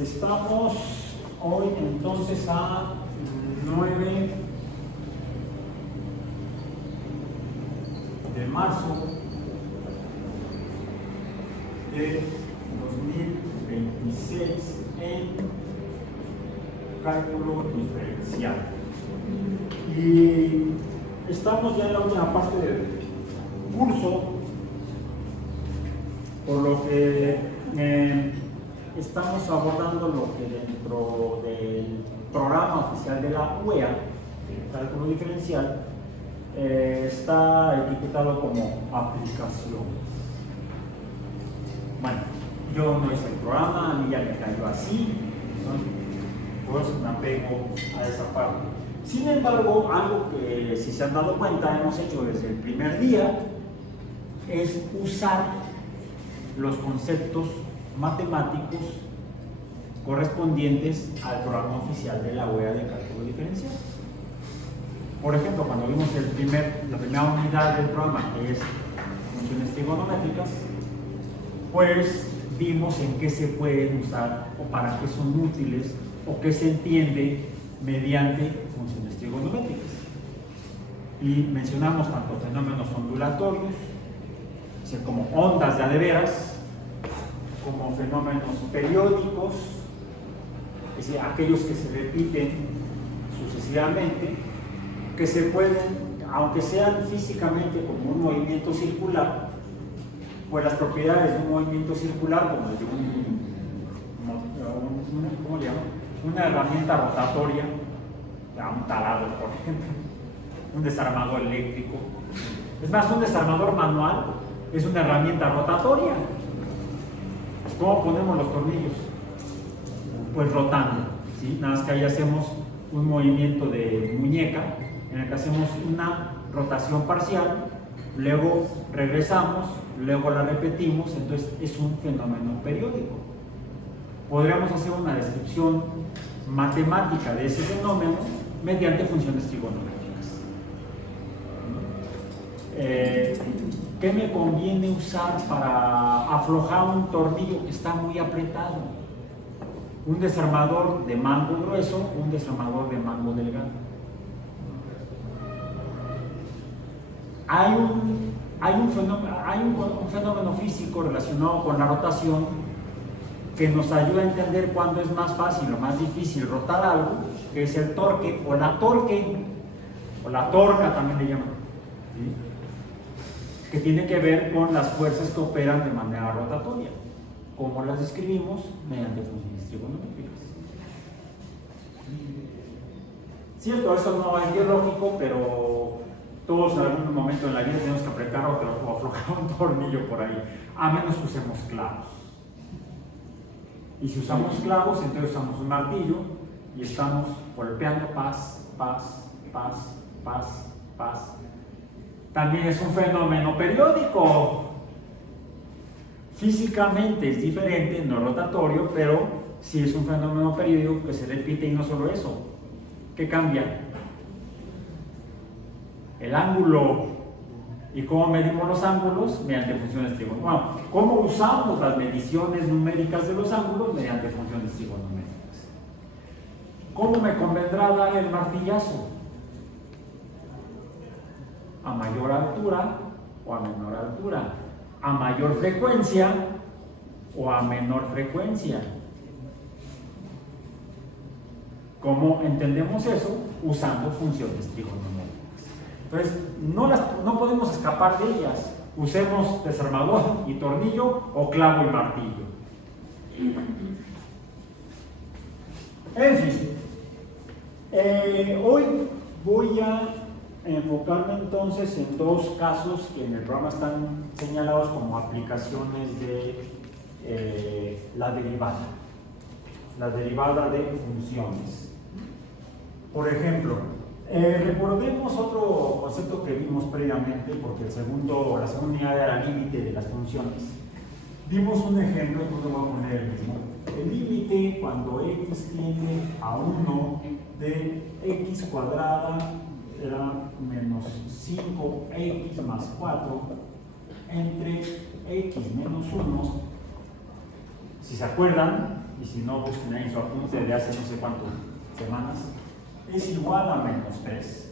Estamos hoy entonces a 9 de marzo de 2026 en cálculo diferencial. Y estamos ya en la última parte del curso, por lo que estamos abordando lo que dentro del programa oficial de la UEA, el cálculo diferencial, está etiquetado como aplicaciones. Bueno, yo no hice el programa, a mí ya me cayó así, ¿no? Por eso me apego a esa parte. Sin embargo, algo que, si se han dado cuenta, hemos hecho desde el primer día, es usar los conceptos matemáticos correspondientes al programa oficial de la UEA de cálculo diferencial. Por ejemplo, cuando vimos la primera unidad del programa, que es funciones trigonométricas, pues vimos en qué se pueden usar o para qué son útiles o qué se entiende mediante funciones trigonométricas. Y mencionamos tanto fenómenos ondulatorios, como ondas de a de veras, como fenómenos periódicos, es decir, aquellos que se repiten sucesivamente, que se pueden, aunque sean físicamente como un movimiento circular, pues las propiedades de un movimiento circular, como el de ¿cómo le llaman? Una herramienta rotatoria, un taladro, por ejemplo, un desarmador eléctrico, es más, un desarmador manual es una herramienta rotatoria. ¿Cómo ponemos los tornillos? Pues rotando, ¿sí? Nada más que ahí hacemos un movimiento de muñeca en el que hacemos una rotación parcial, luego regresamos, luego la repetimos, entonces es un fenómeno periódico. Podríamos hacer una descripción matemática de ese fenómeno mediante funciones trigonométricas. ¿Qué me conviene usar para aflojar un tornillo que está muy apretado? ¿Un desarmador de mango grueso o un desarmador de mango delgado? Hay un fenómeno físico relacionado con la rotación que nos ayuda a entender cuándo es más fácil o más difícil rotar algo, que es el torque o la torca también le llaman, ¿sí? Que tiene que ver con las fuerzas que operan de manera rotatoria, como las describimos mediante funciones trigonométricas. Cierto, eso no es biológico, pero todos en algún momento en la vida tenemos que apretar o aflojar un tornillo por ahí, a menos que usemos clavos. Y si usamos clavos, entonces usamos un martillo y estamos golpeando paz, paz, paz, paz, paz. También es un fenómeno periódico. Físicamente es diferente, no rotatorio, pero sí es un fenómeno periódico que se repite. Y no solo eso, ¿qué cambia? El ángulo. ¿Y cómo medimos los ángulos? Mediante funciones trigonométricas. Bueno, ¿cómo usamos las mediciones numéricas de los ángulos? Mediante funciones trigonométricas. ¿Cómo me convendrá dar el martillazo? A mayor altura o a menor altura, a mayor frecuencia o a menor frecuencia. ¿Cómo entendemos eso? Usando funciones trigonométricas. Entonces, no podemos escapar de ellas. Usemos desarmador y tornillo o clavo y martillo. En fin, hoy voy a enfocarme entonces en dos casos que en el programa están señalados como aplicaciones de la derivada de funciones. Por ejemplo, recordemos otro concepto que vimos previamente, porque la segunda unidad era límite de las funciones. Vimos un ejemplo, entonces voy a poner el mismo. El límite cuando x tiende a 1 de x cuadrada era menos 5x más 4 entre x menos 1 Si se acuerdan, y si no, busquen ahí en su apunte de hace no sé cuántas semanas, es igual a menos 3.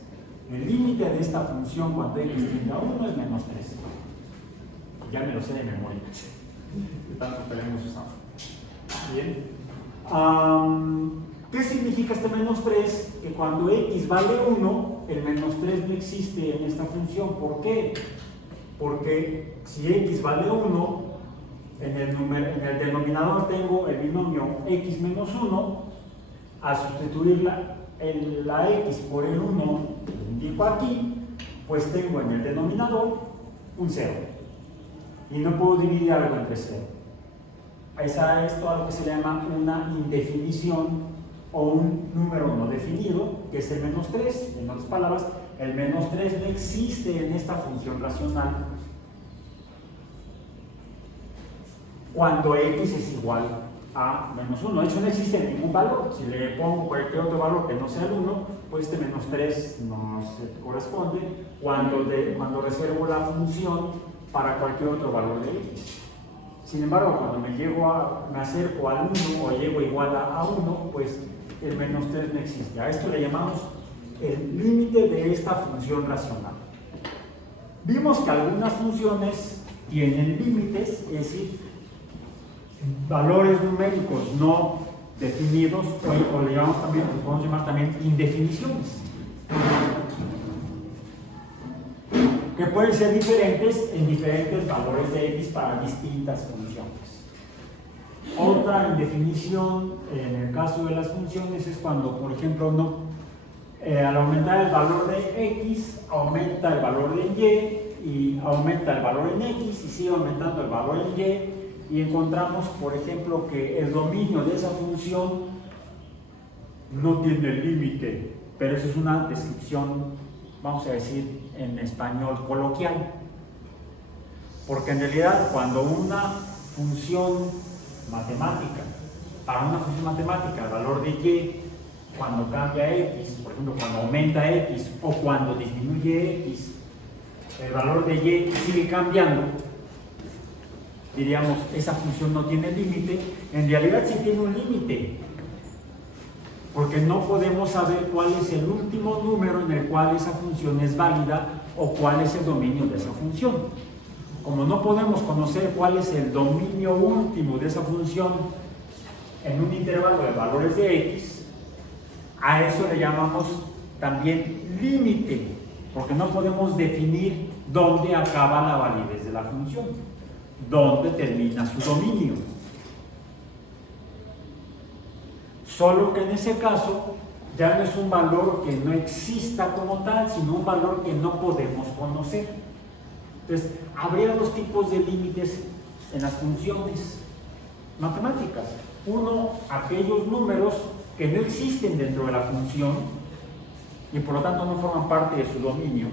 El límite de esta función cuando x tiende a 1 es menos 3. Ya me lo sé de memoria. De tanto que lo hemos usado. Bien. ¿Qué significa este menos 3? Que cuando x vale 1, el menos 3 no existe en esta función. ¿Por qué? Porque si x vale 1, en el denominador tengo el binomio x menos 1. Al sustituir la x por el 1, que indico aquí, pues tengo en el denominador un 0. Y no puedo dividir algo entre 0. Es esto algo que se llama una indefinición o un número no definido, que es el menos 3. En otras palabras, el menos 3 no existe en esta función racional cuando x es igual a menos 1. De hecho, no existe ningún valor. Si le pongo cualquier otro valor que no sea el 1, pues este menos 3 no se corresponde cuando reservo la función para cualquier otro valor de x. Sin embargo, cuando me acerco al 1 o llego igual a 1, pues el menos 3 no existe. A esto le llamamos el límite de esta función racional. Vimos que algunas funciones tienen límites, es decir, valores numéricos no definidos, o le llamamos también, podemos llamar también indefiniciones, que pueden ser diferentes en diferentes valores de x para distintas funciones. Otra indefinición en el caso de las funciones es cuando, por ejemplo, al aumentar el valor de x, aumenta el valor de y, y aumenta el valor en x y sigue aumentando el valor en y encontramos, por ejemplo, que el dominio de esa función no tiene límite, pero eso es una descripción, vamos a decir, en español coloquial. Porque en realidad, cuando una función matemática, para una función matemática, el valor de y, cuando cambia x, por ejemplo, cuando aumenta x o cuando disminuye x, el valor de y sigue cambiando, diríamos, esa función no tiene límite. En realidad sí tiene un límite, porque no podemos saber cuál es el último número en el cual esa función es válida o cuál es el dominio de esa función. Como no podemos conocer cuál es el dominio último de esa función en un intervalo de valores de x, a eso le llamamos también límite, porque no podemos definir dónde acaba la validez de la función, dónde termina su dominio. Solo que en ese caso ya no es un valor que no exista como tal, sino un valor que no podemos conocer. Entonces, habría dos tipos de límites en las funciones matemáticas. Uno, aquellos números que no existen dentro de la función y por lo tanto no forman parte de su dominio,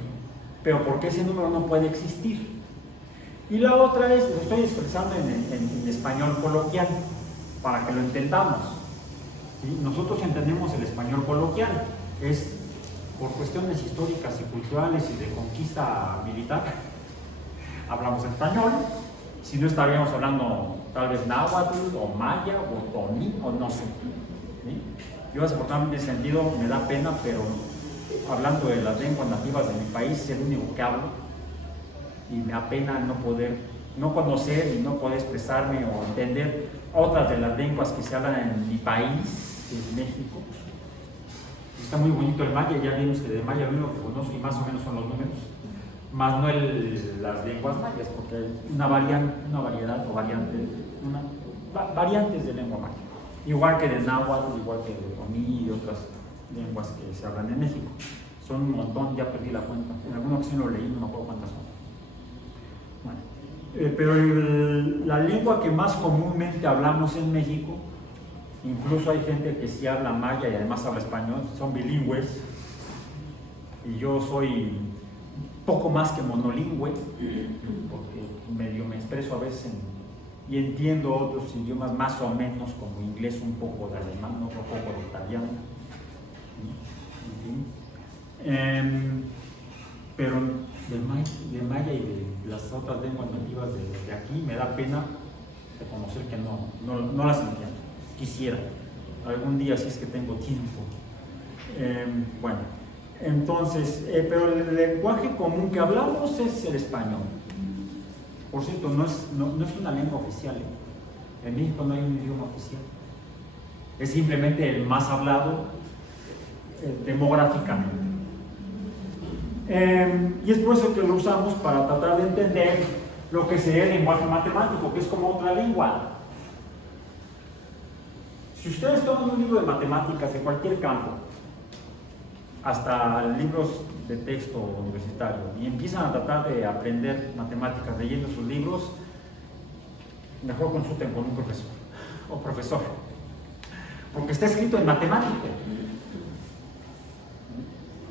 pero porque ese número no puede existir. Y la otra es, lo estoy expresando en español coloquial, para que lo entendamos. ¿Sí? Nosotros entendemos el español coloquial, es por cuestiones históricas y culturales y de conquista militar. Hablamos español, si no estaríamos hablando tal vez náhuatl o maya o toní o no sé. ¿Sí? Yo desafortunadamente en ese sentido me da pena, pero hablando de las lenguas nativas de mi país, es el único que hablo y me da pena no poder, no conocer y no poder expresarme o entender otras de las lenguas que se hablan en mi país, que es México. Está muy bonito el maya, ya vimos que de maya lo único que conozco y más o menos son los números, más no las lenguas mayas, porque hay una variedad o variantes de lengua maya, igual que de náhuatl, igual que de oní y otras lenguas que se hablan en México. Son un montón, ya perdí la cuenta, en alguna ocasión lo leí, no me acuerdo cuántas son. Bueno, pero la lengua que más comúnmente hablamos en México, incluso hay gente que sí habla maya y además habla español, son bilingües, y yo soy poco más que monolingüe, porque medio me expreso a veces y entiendo otros idiomas más o menos, como inglés, un poco de alemán, otro poco de italiano, pero de maya y de las otras lenguas nativas de aquí me da pena reconocer que no las entiendo. Quisiera, algún día si es que tengo tiempo. Bueno, entonces, pero el lenguaje común que hablamos es el español. Por cierto, no es una lengua oficial. En México no hay un idioma oficial. Es simplemente el más hablado demográficamente. Y es por eso que lo usamos para tratar de entender lo que sería el lenguaje matemático, que es como otra lengua. Si ustedes toman un libro de matemáticas de cualquier campo, hasta libros de texto universitario, y empiezan a tratar de aprender matemáticas leyendo sus libros, mejor consulten con un profesor o profesora, porque está escrito en matemático.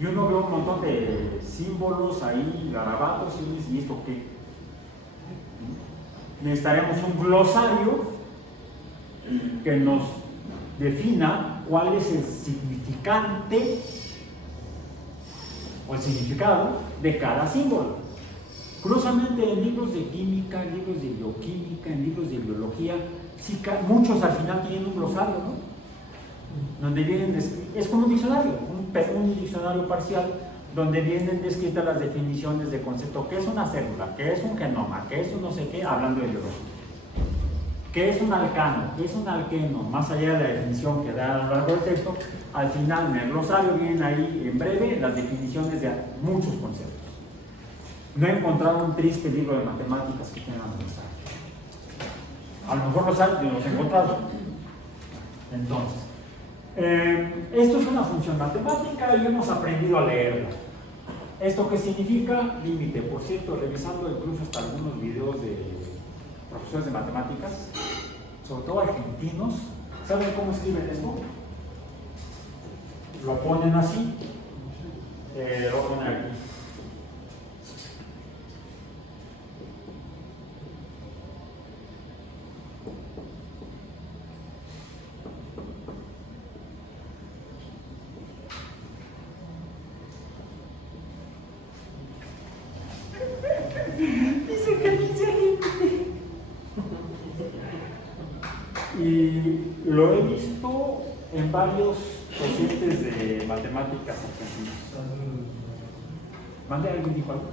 Y uno ve un montón de símbolos ahí, garabatos, y esto qué. Necesitaremos un glosario que nos defina cuál es el significante o el significado de cada símbolo. Curiosamente, en libros de química, en libros de bioquímica, en libros de biología, sí, muchos al final tienen un glosario, ¿no? Donde vienen es como un diccionario, un diccionario parcial, donde vienen descritas las definiciones de concepto, qué es una célula, qué es un genoma, qué es un no sé qué, hablando de biología. ¿Qué es un alcano? ¿Qué es un alqueno? Más allá de la definición que da a lo largo del texto, al final en el glosario vienen ahí en breve las definiciones de muchos conceptos. No he encontrado un triste libro de matemáticas que tenga un glosario. A lo mejor los he encontrado. Entonces, esto es una función matemática y hemos aprendido a leerla. ¿Esto qué significa? Límite. Por cierto, revisando incluso hasta algunos videos de profesores de matemáticas, sobre todo argentinos, ¿saben cómo escriben esto? Lo ponen así, lo ponen aquí. Dice que dice límite. Y lo he visto en varios docentes de matemáticas argentinos. ¿Mande alguien dijo algo?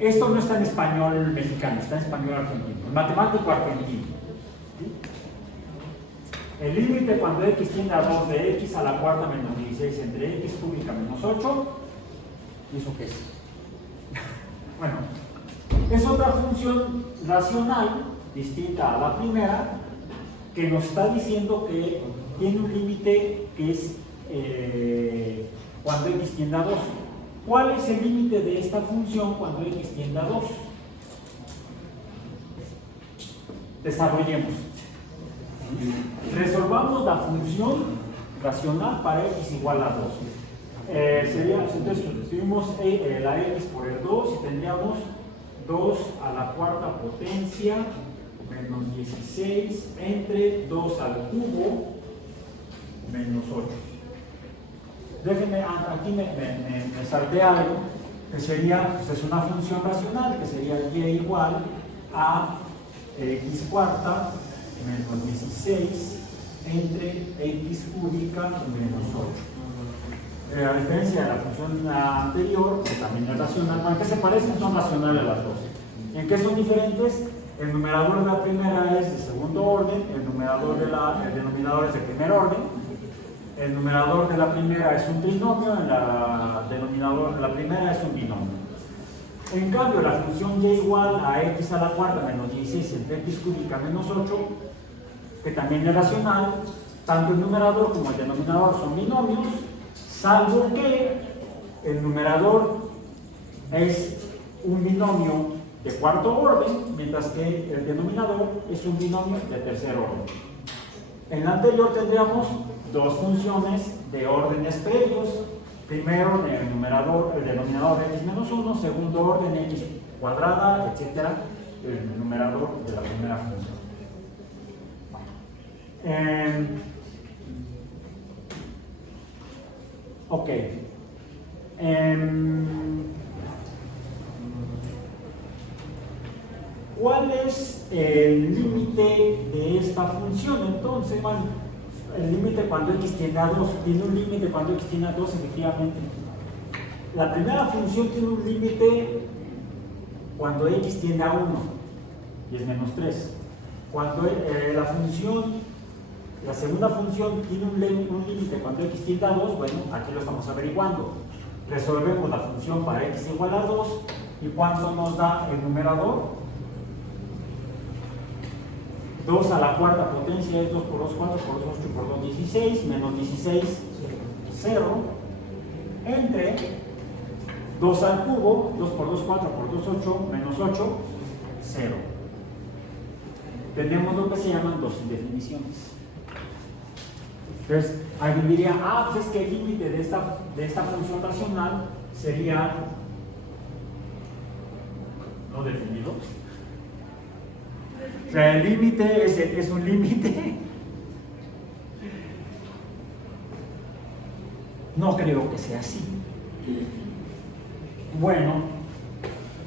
Esto no está en español mexicano, está en español argentino, en matemático argentino. ¿Sí? El límite cuando x tiende a 2 de x a la cuarta menos 16 entre x cúbica menos 8, ¿y eso qué es? Bueno, es otra función racional, distinta a la primera, que nos está diciendo que tiene un límite que es cuando x tiende a 2. ¿Cuál es el límite de esta función cuando x tiende a 2? Desarrollemos. Resolvamos la función racional para x igual a 2. Entonces, sustituimos la x por el 2 y tendríamos 2 a la cuarta potencia menos 16 entre 2 al cubo menos 8. Déjenme, aquí me salté algo que sería, pues es una función racional que sería y igual a x cuarta menos 16 entre x cúbica menos 8. A diferencia de la función anterior, que también es racional, ¿en qué se parecen? Son racionales las dos. ¿En qué son diferentes? El numerador de la primera es de segundo orden, el denominador es de primer orden. El numerador de la primera es un trinomio, el denominador de la primera es un binomio. En cambio, la función y igual a x a la cuarta menos 16 entre x cúbica menos 8, que también es racional, tanto el numerador como el denominador son binomios, salvo que el numerador es un binomio de cuarto orden, mientras que el denominador es un binomio de tercer orden. En la anterior tendríamos dos funciones de órdenes previos. Primero, el denominador de x menos 1, segundo orden x cuadrada, etc. El numerador de la primera función. Ok. es el límite de esta función? Entonces, bueno, el límite cuando x tiende a 2, tiene un límite cuando x tiende a 2, efectivamente. La primera función tiene un límite cuando x tiende a 1, y es menos 3. Cuando la segunda función tiene un límite cuando x tiende a 2, bueno, aquí lo estamos averiguando. Resolvemos la función para x igual a 2, ¿y cuánto nos da el numerador? 2 a la cuarta potencia es 2 por 2, 4 por 2, 8 por 2, 16, menos 16, 0, entre 2 al cubo, 2 por 2, 4 por 2, 8, menos 8, 0. Tenemos lo que se llaman dos indefiniciones. Entonces, alguien diría, pues es que el límite de esta función racional sería no definido. O sea, el límite es un límite. No creo que sea así. Bueno,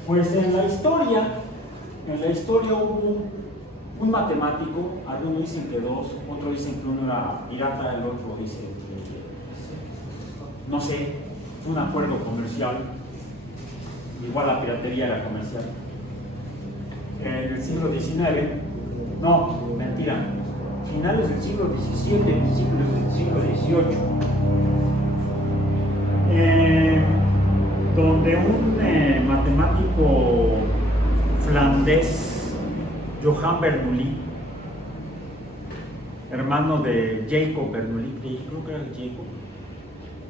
pues en la historia hubo un matemático, algunos dicen que dos, otros dicen que uno era pirata, el otro dice que, no sé, fue un acuerdo comercial, igual la piratería era comercial. En el siglo XIX, no, mentira, finales del siglo XVII, principios del siglo XVIII, donde un matemático flandés, Johan Bernoulli, hermano de Jacob Bernoulli, creo que era Jacob,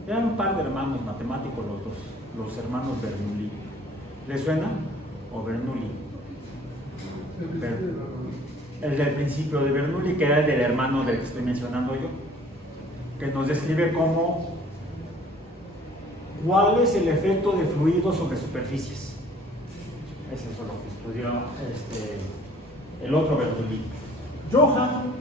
eran un par de hermanos matemáticos los dos, los hermanos Bernoulli. ¿Les suena? ¿O Bernoulli? El del principio de Bernoulli, que era el del hermano del que estoy mencionando yo, que nos describe cómo cuál es el efecto de fluidos sobre superficies. Es eso lo que estudió el otro Bernoulli. Johan,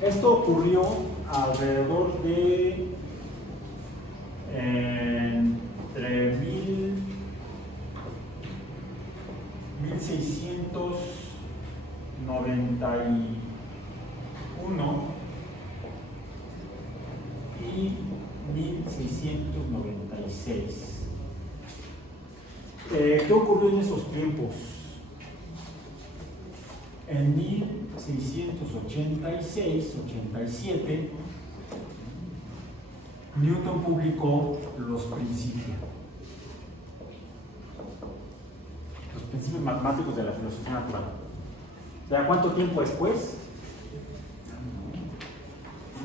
esto ocurrió alrededor de entre 1691 y 1696. ¿Qué ocurrió en esos tiempos? En 1686-87, Newton publicó los principios matemáticos de la filosofía natural. ¿Ya cuánto tiempo después?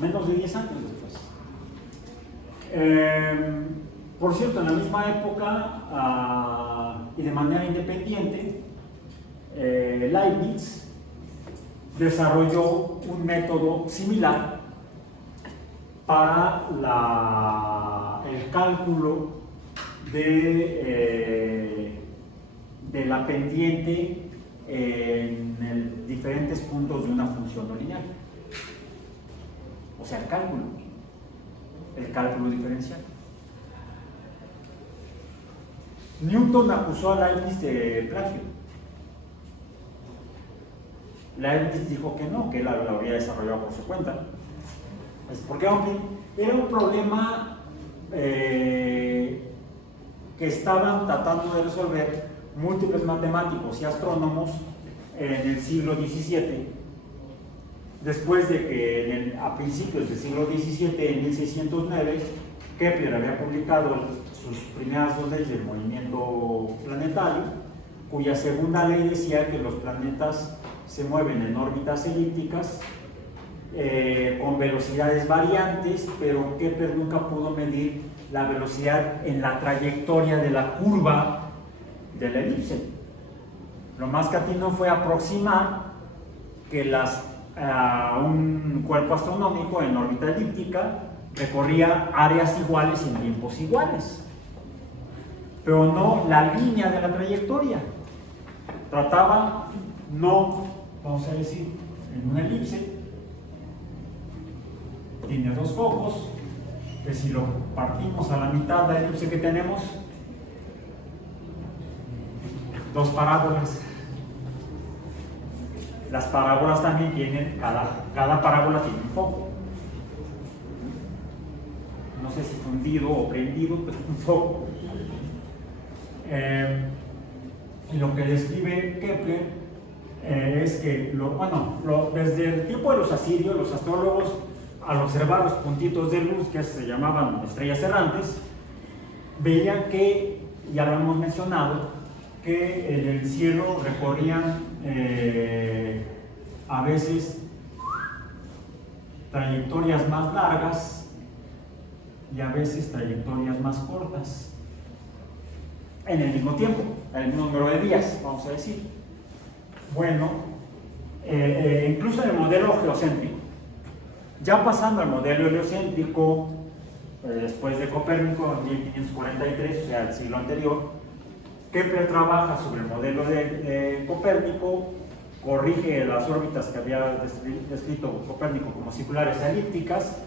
Menos de 10 años después. Por cierto, en la misma época y de manera independiente, Leibniz desarrolló un método similar para el cálculo de la pendiente en diferentes puntos de una función no lineal. O sea, el cálculo diferencial. Newton acusó a Leibniz de plagio. Leibniz dijo que no, que él la habría desarrollado por su cuenta. Porque aunque era un problema que estaban tratando de resolver múltiples matemáticos y astrónomos en el siglo XVII, después de que a principios del siglo XVII, en 1609, Kepler había publicado sus primeras dos leyes del movimiento planetario, cuya segunda ley decía que los planetas se mueven en órbitas elípticas con velocidades variantes, pero Kepler nunca pudo medir la velocidad en la trayectoria de la curva de la elipse. Lo más que atinó fue aproximar que un cuerpo astronómico en órbita elíptica recorría áreas iguales en tiempos iguales, pero no la línea de la trayectoria. Trataba, no, vamos a decir, en una elipse tiene dos focos, que si lo partimos a la mitad de la elipse que tenemos, dos parábolas. Las parábolas también tienen, cada parábola tiene un foco. No sé si fundido o prendido, pero un foco. Y lo que describe Kepler es que, desde el tiempo de los asirios, los astrólogos, al observar los puntitos de luz que se llamaban estrellas errantes, veían que, ya lo hemos mencionado, que en el cielo recorrían a veces trayectorias más largas y a veces trayectorias más cortas en el mismo tiempo, en el mismo número de días, vamos a decir. Bueno, incluso en el modelo geocéntrico, ya pasando al modelo heliocéntrico, después de Copérnico, en 1543, o sea, el siglo anterior, Kepler trabaja sobre el modelo de Copérnico, corrige las órbitas que había descrito Copérnico como circulares elípticas,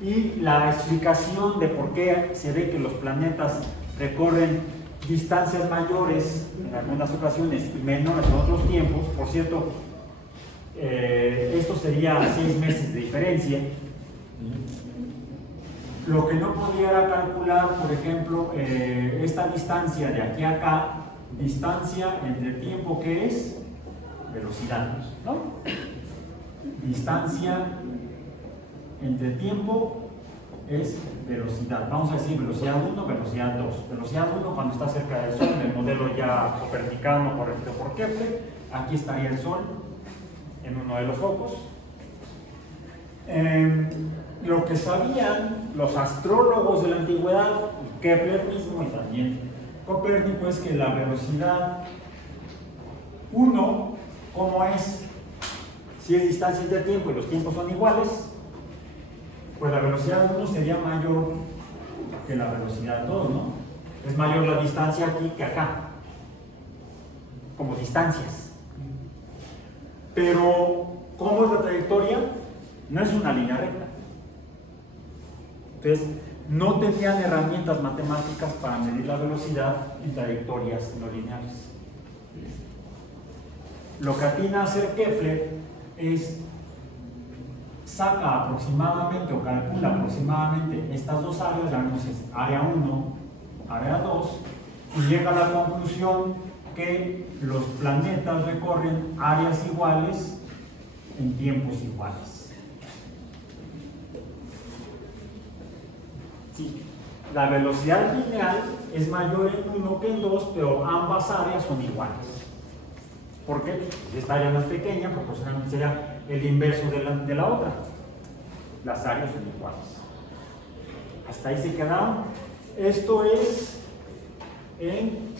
y la explicación de por qué se ve que los planetas recorren distancias mayores en algunas ocasiones y menores en otros tiempos. Por cierto, esto sería 6 meses de diferencia. Lo que no podía era calcular, por ejemplo, esta distancia de aquí a acá, distancia entre tiempo, que es velocidad, ¿no? Distancia entre tiempo es velocidad. Vamos a decir velocidad 1, velocidad 2. Velocidad 1 cuando está cerca del Sol, en el modelo ya copernicano corregido por Kepler. Aquí estaría el Sol en uno de los focos. Lo que sabían los astrólogos de la antigüedad, Kepler mismo y también Copérnico, es que la velocidad 1, ¿cómo es? Si es distancia entre tiempo y los tiempos son iguales, pues la velocidad 1 sería mayor que la velocidad 2, ¿no? Es mayor la distancia aquí que acá, como distancias. Pero, ¿cómo es la trayectoria? No es una línea recta. Entonces, no tenían herramientas matemáticas para medir la velocidad en trayectorias no lineales. Lo que atina a hacer Kepler es saca aproximadamente o calcula aproximadamente estas dos áreas, digamos es área 1, área 2, y llega a la conclusión que los planetas recorren áreas iguales en tiempos iguales. Sí, la velocidad lineal es mayor en 1 que en 2, pero ambas áreas son iguales. ¿Por qué? Esta área más pequeña, proporcionalmente será el inverso de la otra. Las áreas son iguales. Hasta ahí se quedaron. Esto es en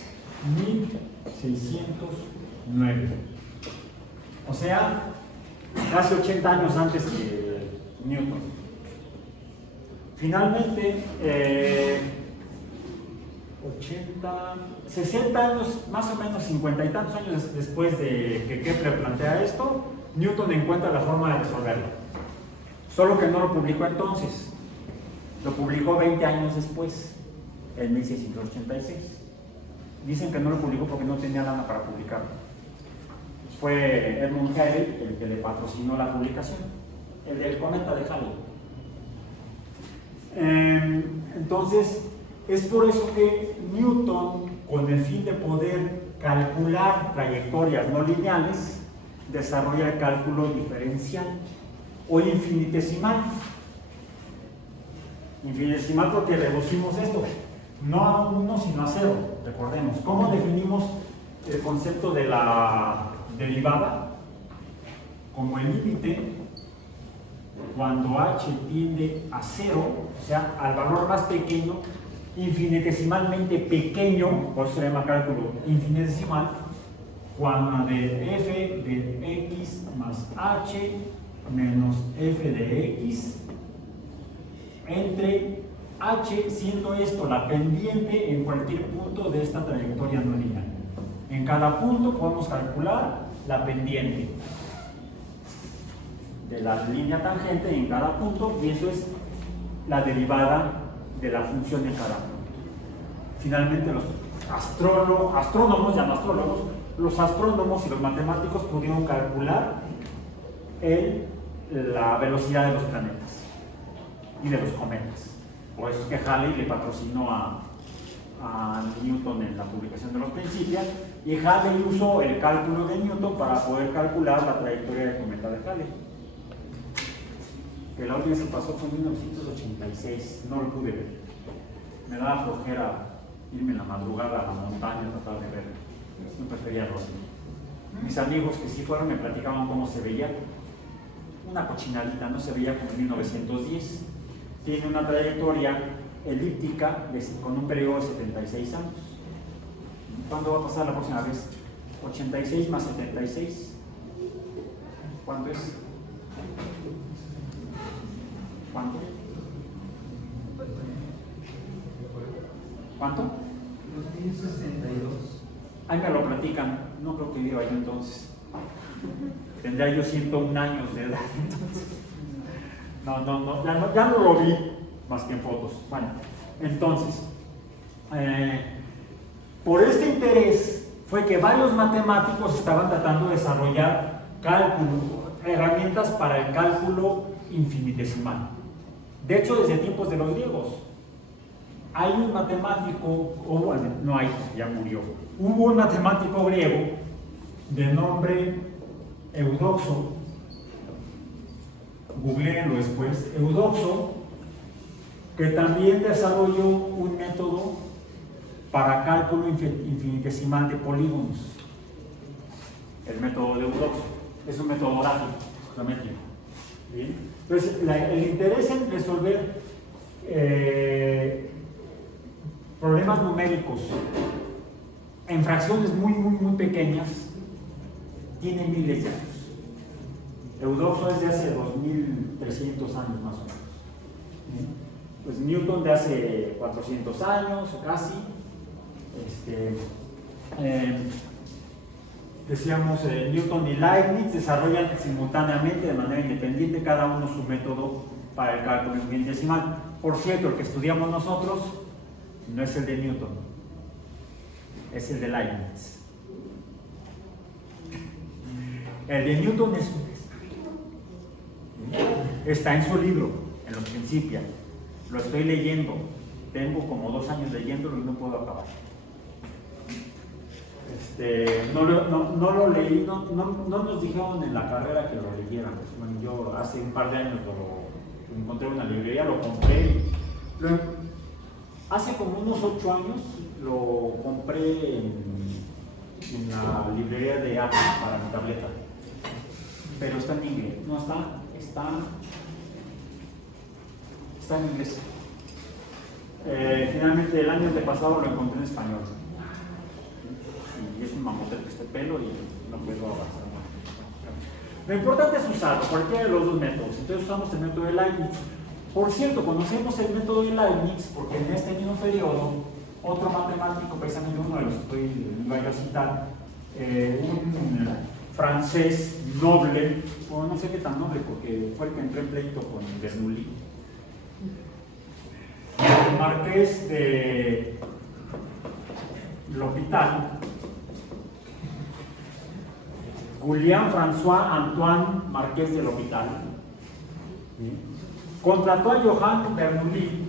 1609. O sea, casi 80 años antes que Newton. Finalmente, 60 años, más o menos 50 y tantos años después de que Kepler plantea esto, Newton encuentra la forma de resolverlo. Solo que no lo publicó entonces, lo publicó 20 años después, en 1686. Dicen que no lo publicó porque no tenía lana para publicarlo. Fue Edmund Halley el que le patrocinó la publicación, el del cometa de Halley. Entonces, es por eso que Newton, con el fin de poder calcular trayectorias no lineales, desarrolla el cálculo diferencial o infinitesimal. Infinitesimal porque reducimos esto, no a 1 sino a 0, recordemos. ¿Cómo definimos el concepto de la derivada? Como el límite cuando h tiende a 0, o sea, al valor más pequeño, infinitesimalmente pequeño, por eso se llama cálculo infinitesimal, cuando de f de x más h menos f de x entre h, siendo esto la pendiente en cualquier punto de esta trayectoria no lineal. En cada punto podemos calcular la pendiente de la línea tangente en cada punto, y eso es la derivada de la función de cada punto. Finalmente, los astrónomos, ya no astrólogos, los astrónomos y los matemáticos pudieron calcular la velocidad de los planetas y de los cometas. Por eso es que Halley le patrocinó a Newton en la publicación de los Principios, y Halley usó el cálculo de Newton para poder calcular la trayectoria del cometa de Halley. Que la última vez que pasó fue en 1986, no lo pude ver. Me daba flojera irme en la madrugada a la montaña a tratar de ver. No prefería verlo. Mis amigos que sí fueron me platicaban cómo se veía. Una cochinadita, no se veía como en 1910. Tiene una trayectoria elíptica con un periodo de 76 años. ¿Cuándo va a pasar la próxima vez? 86 más 76. ¿Cuánto es? ¿Cuánto? ¿Cuánto? 2062. Ahí me lo platican. No creo que viva yo entonces. Tendría yo 101 años de edad entonces. No, ya no lo vi más que en fotos. Bueno, entonces, por este interés fue que varios matemáticos estaban tratando de desarrollar herramientas para el cálculo infinitesimal. De hecho, desde tiempos de los griegos, hay un matemático, ya murió, hubo un matemático griego de nombre Eudoxo, googleenlo después, Eudoxo, que también desarrolló un método para cálculo infinitesimal de polígonos. El método de Eudoxo es un método gráfico, geométrico. ¿Bien? Entonces, el interés en resolver problemas numéricos en fracciones muy pequeñas tiene miles de años. Eudoxo es de hace 2300 años más o menos. Pues Newton de hace 400 años o casi. Decíamos, Newton y Leibniz desarrollan simultáneamente, de manera independiente, cada uno su método para el cálculo infinitesimal. Por cierto, el que estudiamos nosotros no es el de Newton, es el de Leibniz. El de Newton está en su libro, en los Principios. Lo estoy leyendo, tengo como 2 años leyéndolo y no puedo acabar. No lo leí, no nos dijeron en la carrera que lo leyeran. Bueno, yo hace un par de años lo encontré en una librería, lo compré. Hace como unos 8 años lo compré en la librería de Apple para mi tableta. Pero está en inglés, no está en inglés. Finalmente el año antepasado lo encontré en español. Y es un mamotete este pelo y no puedo avanzar más. Lo importante es usarlo, cualquiera de los dos métodos. Entonces usamos el método de Leibniz. Por cierto, conocemos el método de Leibniz porque en este mismo periodo, otro matemático, precisamente uno de los que iba a citar, un francés noble, o no sé qué tan noble, porque fue el que entró en pleito con Bernoulli, el marqués de L'Hôpital, Julian François Antoine Marqués de L'Hôpital, contrató a Johann Bernoulli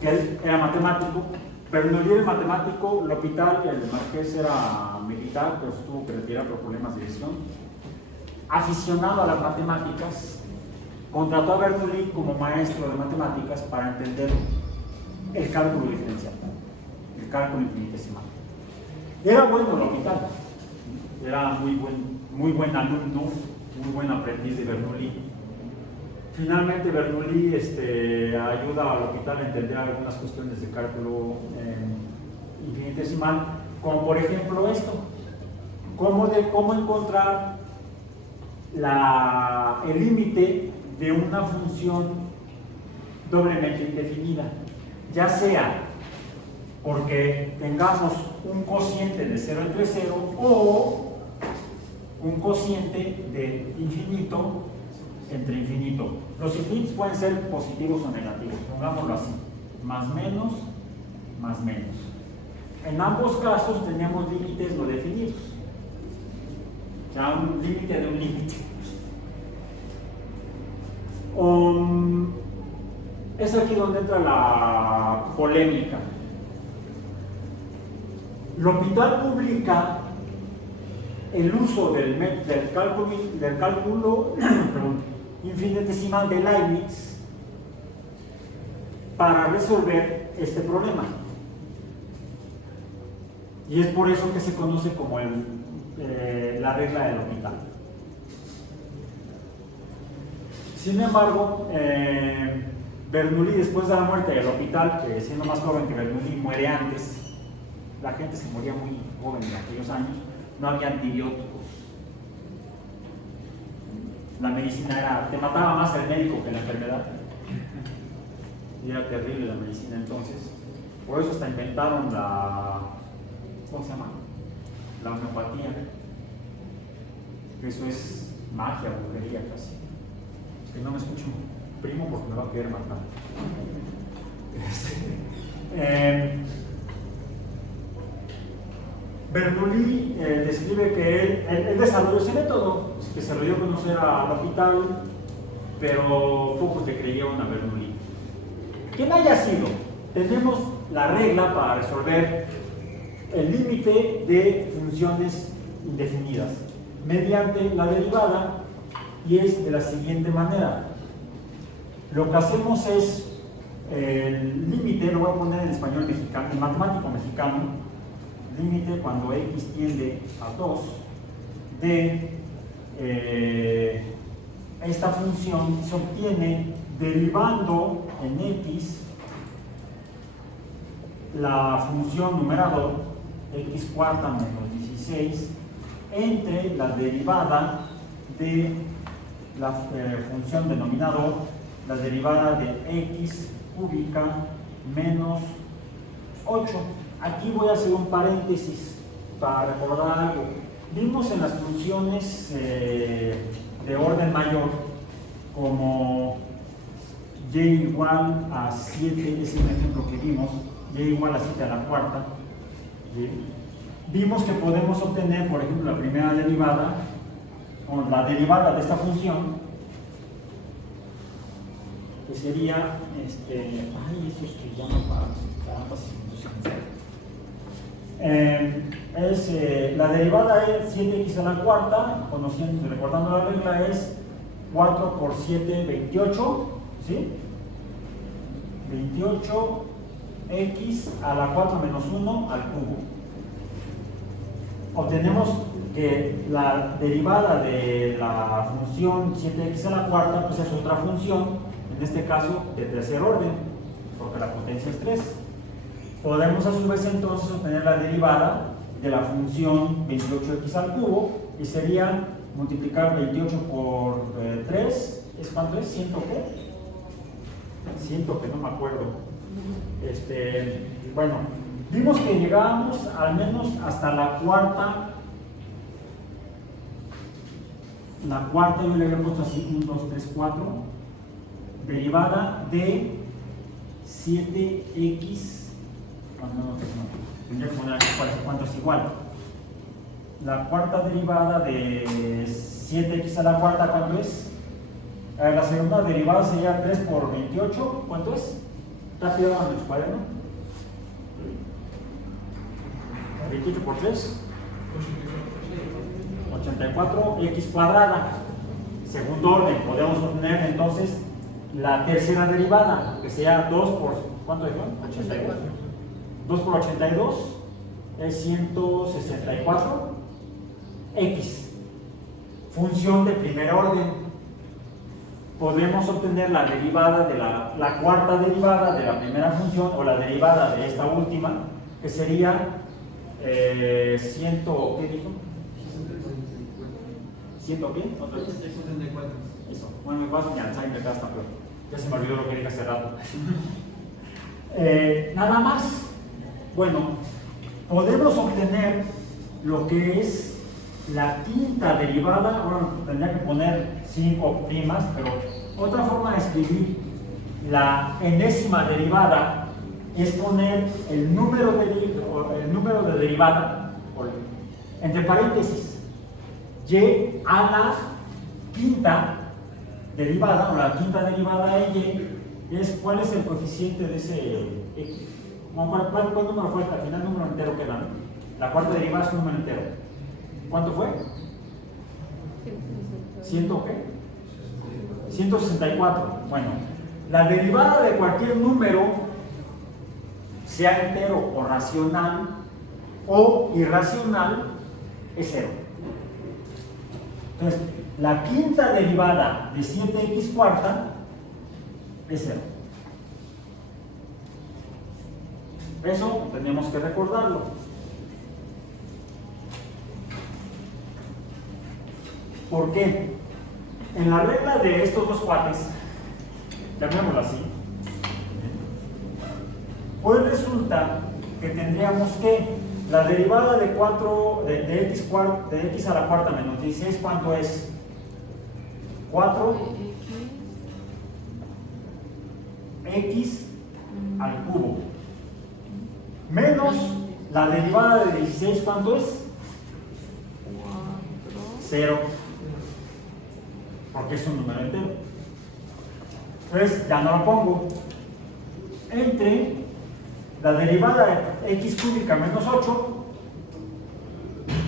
que él era matemático. Bernoulli era matemático, L'Hôpital, el marqués era militar, pero se tuvo que retirar por problemas de lesión. Aficionado a las matemáticas, contrató a Bernoulli como maestro de matemáticas para entender el cálculo diferencial, el cálculo infinitesimal. Era bueno L'Hôpital, era muy buen alumno, muy buen aprendiz de Bernoulli. Finalmente Bernoulli ayuda al L'Hôpital a entender algunas cuestiones de cálculo infinitesimal, como por ejemplo esto, cómo encontrar el límite de una función doblemente indefinida, ya sea porque tengamos un cociente de 0 entre 0 o un cociente de infinito entre infinito. Los infinitos pueden ser positivos o negativos, pongámoslo así, más menos, más menos. En ambos casos tenemos límites no definidos, o sea, un límite de un límite. Es aquí donde entra la polémica. L'Hôpital publica el uso del cálculo infinitesimal de Leibniz para resolver este problema. Y es por eso que se conoce como la regla del L'Hôpital. Sin embargo, Bernoulli, después de la muerte del L'Hôpital, que siendo más joven que Bernoulli, muere antes. La gente se moría muy joven en aquellos años, no había antibióticos. La medicina te mataba más el médico que la enfermedad. Y era terrible la medicina entonces. Por eso hasta inventaron ¿cómo se llama? La homeopatía. Eso es magia, brujería casi. Que no me escucho primo porque me va a querer matar. Bernoulli describe que él desarrolló ese método, que se lo dio a conocer al L'Hôpital, pero pocos le creyeron a Bernoulli. ¿Quién haya sido? Tenemos la regla para resolver el límite de funciones indefinidas mediante la derivada, y es de la siguiente manera. Lo que hacemos es el límite, lo voy a poner en español mexicano, en matemático mexicano, límite cuando x tiende a 2 de esta función se obtiene derivando en x la función numerador x cuarta menos 16 entre la derivada de la función denominador, la derivada de x cúbica menos 8. Aquí voy a hacer un paréntesis para recordar algo. Vimos en las funciones de orden mayor como y igual a 7, es un ejemplo que vimos, y igual a 7 a la cuarta. Vimos que podemos obtener, por ejemplo, la primera derivada, o la derivada de esta función, que sería, esos que llaman la derivada es 7x a la cuarta, recordando la regla, es 4 por 7, 28, ¿sí? 28x a la 4 menos 1 al cubo. Obtenemos que la derivada de la función 7x a la cuarta pues es otra función, en este caso de tercer orden, porque la potencia es 3. Podemos a su vez entonces obtener la derivada de la función 28x al cubo, y sería multiplicar 28 por 3, ¿es cuánto es? ¿100 qué? 100 que no me acuerdo. Bueno, vimos que llegábamos al menos hasta la cuarta. La cuarta yo le había puesto así, 1, 2, 3, 4. Derivada de 7x. Tendría que poner aquí cuánto es igual. La cuarta derivada de 7x a la cuarta, ¿cuánto es? La segunda derivada sería 3 por 28, ¿cuánto es? Rápido, en su cuaderno. 28 por 3, 84x cuadrada. Segundo orden, podemos obtener entonces la tercera derivada, que sea 2 por, ¿cuánto dijo? 82. 2 por 82 es 164 x. Función de primer orden. Podemos obtener la derivada de la cuarta derivada de la primera función, o la derivada de esta última, que sería 100, ¿qué dijo? 100 qué? ¿Otra vez? 174. Eso. Bueno, me pasa mi Alzheimer, acá está peor. Ya se me olvidó lo que dije hace rato. Nada más. Bueno, podemos obtener lo que es la quinta derivada, bueno, tendría que poner 5 primas, pero otra forma de escribir la enésima derivada es poner el número de derivada, entre paréntesis, y a la quinta derivada, o la quinta derivada de y, es cuál es el coeficiente de ese x. ¿Cuál número fue? Al final, número entero queda, ¿no? La cuarta derivada es un número entero. ¿Cuánto fue? ¿100 qué? 164. Bueno, la derivada de cualquier número, sea entero o racional o irracional, es 0. Entonces, la quinta derivada de 7x cuarta es 0. Eso tenemos que recordarlo. ¿Por qué? En la regla de estos dos cuates, llamémoslo así, pues resulta que tendríamos que la derivada de 4 de x a la cuarta menos 16, ¿cuánto es? 4x al cubo menos la derivada de 16, ¿cuánto es? 0, porque es un número entero. Entonces ya no lo pongo. Entre la derivada de x cúbica menos 8,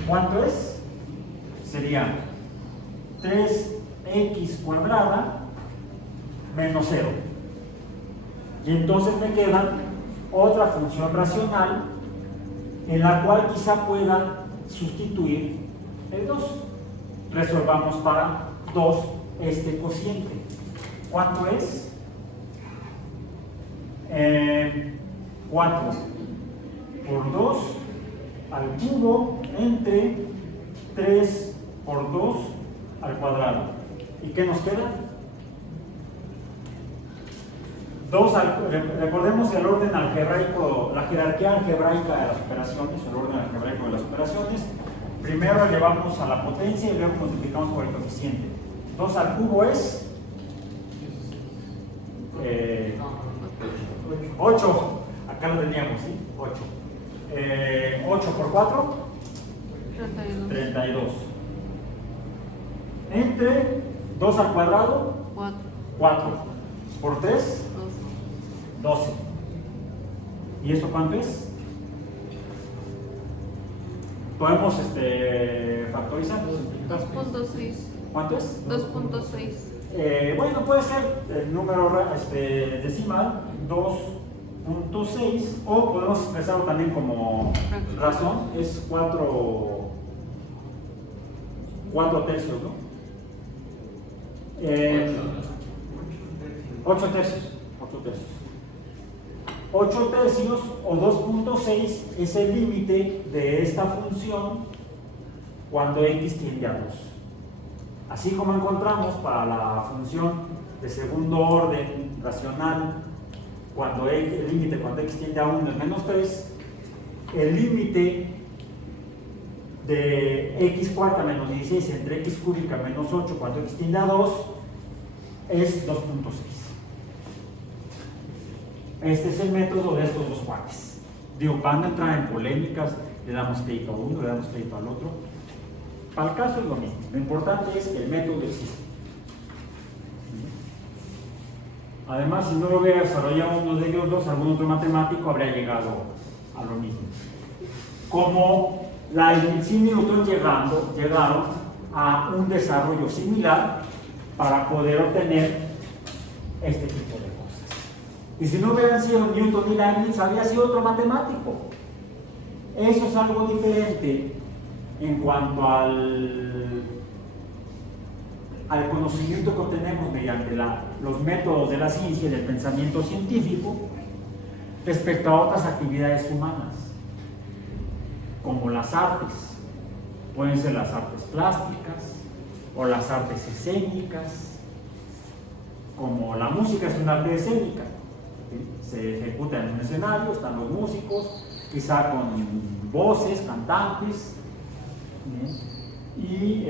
¿cuánto es? Sería 3x cuadrada menos 0. Y entonces me queda otra función racional en la cual quizá pueda sustituir el 2. Resolvamos para 2 este cociente. ¿Cuánto es? 4 por 2 al cubo entre 3 por 2 al cuadrado. ¿Y qué nos queda? 2 recordemos el orden algebraico, la jerarquía algebraica de las operaciones, el orden algebraico de las operaciones. Primero elevamos a la potencia y luego multiplicamos por el coeficiente. 2 al cubo es 8. Acá lo teníamos, ¿sí? 8. 8 por 4, 32. Entre 2 al cuadrado, 4. Por 3, 12. ¿Y esto cuánto es? Podemos factorizar. 2.6. ¿Cuánto es? 2.6. Bueno, puede ser el número decimal, 2.6, o podemos expresarlo también como razón, es 4 tercios, ¿no? 8 tercios. 8 tercios o 2.6 es el límite de esta función cuando x tiende a 2. Así como encontramos para la función de segundo orden racional, cuando el límite cuando x tiende a 1 es menos 3, el límite de x cuarta menos 16 entre x cúbica menos 8 cuando x tiende a 2 es 2.6. Este es el método de estos dos cuates. Digo, van a entrar en polémicas, le damos crédito a uno, le damos crédito al otro. Para el caso es lo mismo. Lo importante es que el método existe. Además, si no lo hubiera desarrollado uno de ellos dos, algún otro matemático habría llegado a lo mismo. Como Leibniz y Newton llegaron a un desarrollo similar para poder obtener este tipo de cosas. Y si no hubieran sido Newton y Leibniz, habría sido otro matemático. Eso es algo diferente en cuanto al conocimiento que obtenemos mediante los métodos de la ciencia y del pensamiento científico respecto a otras actividades humanas, como las artes. Pueden ser las artes plásticas o las artes escénicas, como la música es una arte escénica. Se ejecuta en un escenario, están los músicos, quizá con voces, cantantes, Y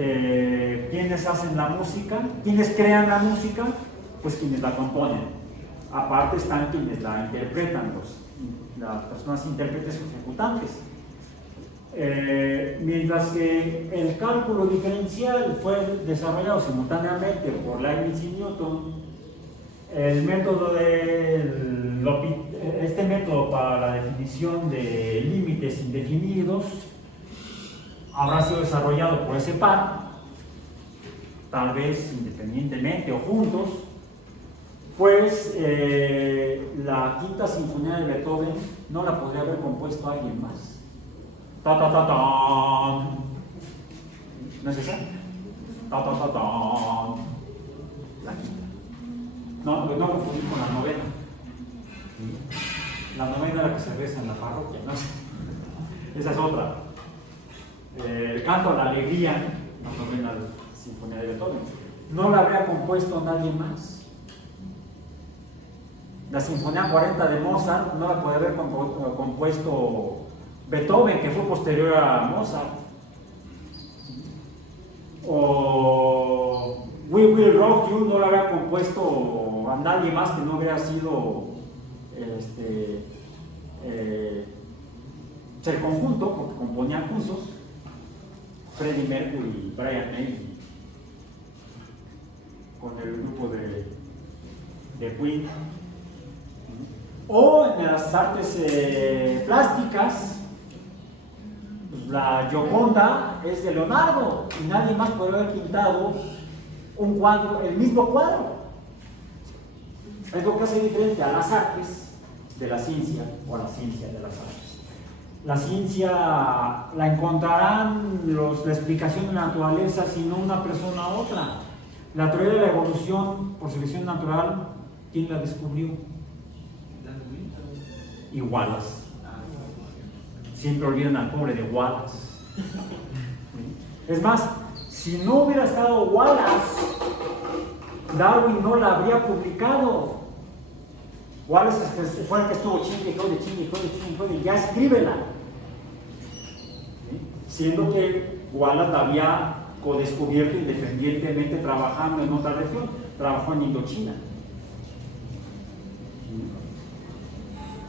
quienes hacen la música, quienes crean la música, pues quienes la componen. Aparte están quienes la interpretan, las personas intérpretes o ejecutantes. Mientras que el cálculo diferencial fue desarrollado simultáneamente por Leibniz y Newton, el método este método para la definición de límites indefinidos habrá sido desarrollado por ese par, tal vez independientemente o juntos, pues la quinta sinfonía de Beethoven no la podría haber compuesto alguien más. Ta ta ta tan. ¿No es esa? Ta ta ta tan. La quinta. No confundir con la novena. La novena es la que se reza en la parroquia, ¿no? Esa es otra. El canto a la alegría, la novena sinfonía de Beethoven, no la habría compuesto nadie más. La sinfonía 40 de Mozart no la puede haber compuesto Beethoven, que fue posterior a Mozart. O We Will Rock You no la habría compuesto a nadie más que no hubiera sido ser conjunto, porque componían juntos Freddie Mercury y Brian May con el grupo de Queen. O en las artes plásticas, pues la Gioconda es de Leonardo y nadie más puede haber pintado un cuadro, el mismo cuadro. Es lo que hace diferente a las artes de la ciencia o a la ciencia de las artes. La ciencia la encontrarán la explicación de la naturaleza, sino una persona a otra. La teoría de la evolución por selección natural, ¿quién la descubrió? Y Wallace. Siempre olvidan al pobre de Wallace. Es más, si no hubiera estado Wallace, Darwin no la habría publicado. Wallace fue el que estuvo chingue, ya escríbela. Siendo que Wallace la había codescubierto independientemente trabajando en otra región, trabajó en Indochina.